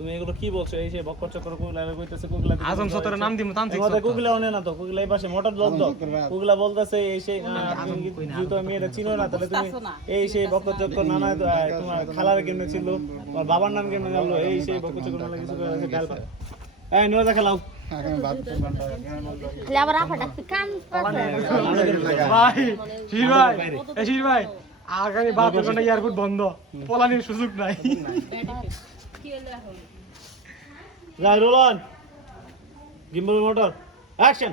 তুমি এগুলো কি বলছো? এই যে বক্কর চক্কর কুগলা কইতেছে কুগলা আজম সতরে নাম দিমু তান্ত্রিক। কুগলা অনে না তো কুগলা এই পাশে মোটর লব্ধ কুগলা বলতেছে এই সেই জুতো মেয়েরা চিনো না তাহলে তুমি এই সেই বক্কর চক্কর নানা তোমার খালার কেমনে ছিল? তোমার বাবার নাম কেমনে জানলো? এই সেই বক্কর চক্কর নানা কিছু করে গাল পায় এই নিয়ে খেলাও। খালি আবার আফা কান ভাই শিশির ভাই এই শিশির ভাই আগামী ঘণ্টা এয়ারপোর্ট বন্ধ। পলানির সুযোগ নাই। যাই রোলন গিম্বল মোটর অ্যাকশন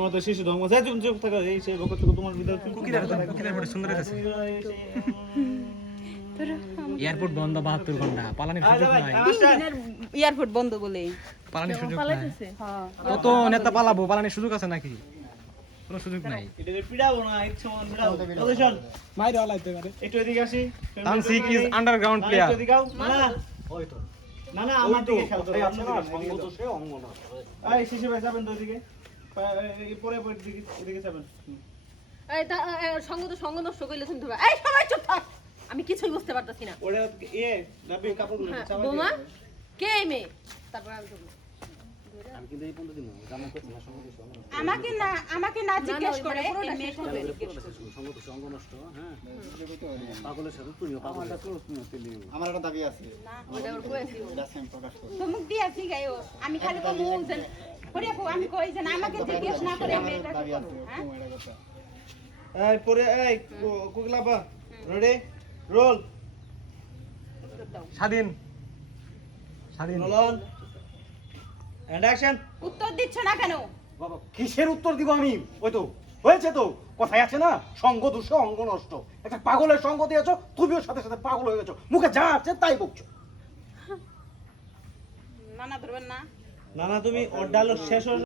মতো শিশু ধর্ম যাই তুমি চুপ থাকো এই চক্কর তোমার ভিতরে কুকিলের কুকিলের বড় সুন্দর আছে। এয়ারপোর্ট বন্ধ বাহাত্তর ঘণ্টা। পালানির সুযোগ নাই। এয়ারপোর্ট বন্ধ বলে পালানির সুযোগ নাই। কত নেতা পালাবো? পালানির সুযোগ আছে নাকি? কোনো সুযোগ নাই। এটা পিড়াবো না ইচ্ছে মন পিড়াবো। পজিশন মাইরে আলাইতে পারে একটু এদিকে আসি। তানসিক ইজ আন্ডারগ্রাউন্ড প্লেয়ার একটু এদিকে। না না না না আমার দিকে খেলো তো, আমার দিকে না, এই শিশু ভাই যাবেন তো ওদিকে পরে পরে দিকে এদিকে যাবেন। এই তা সঙ্গ তো সঙ্গ নষ্ট করলে তুমি ধরবা এই সবাই চুপ থাক। আমি কিছুই বুঝতে পারতাছি না। ওরে ইয়ে নাবি হ্যাঁ, বৌমা কে মেয়ে? তারপর আমি। আমাকে না আমাকে না জিজ্ঞেস করে মানে হবে। আমার একটা দাবি আছে। ওটা ওর কয়েছি আমি খালি কমু যে আমি কই যে আমাকে জিজ্ঞেস না করে হ্যাঁ? এই পরে এই কু- রেডি রোল স্বাধীন। স্বাধীন। রোলন এন্ড অ্যাকশন উত্তর দিচ্ছ না কেন? বাবা কিসের উত্তর দিব আমি? ওই তো হয়েছে তো। কথাই আছে না সঙ্গ দুষ অঙ্গ নষ্ট। একটা পাগলের সঙ্গ দিয়েছ তুমিও সাথে সাথে পাগল হয়ে গেছো। মুখে যা আছে তাই বকছো। না না ধরবেন না। না না তুমি ওর ডায়লগ শেষ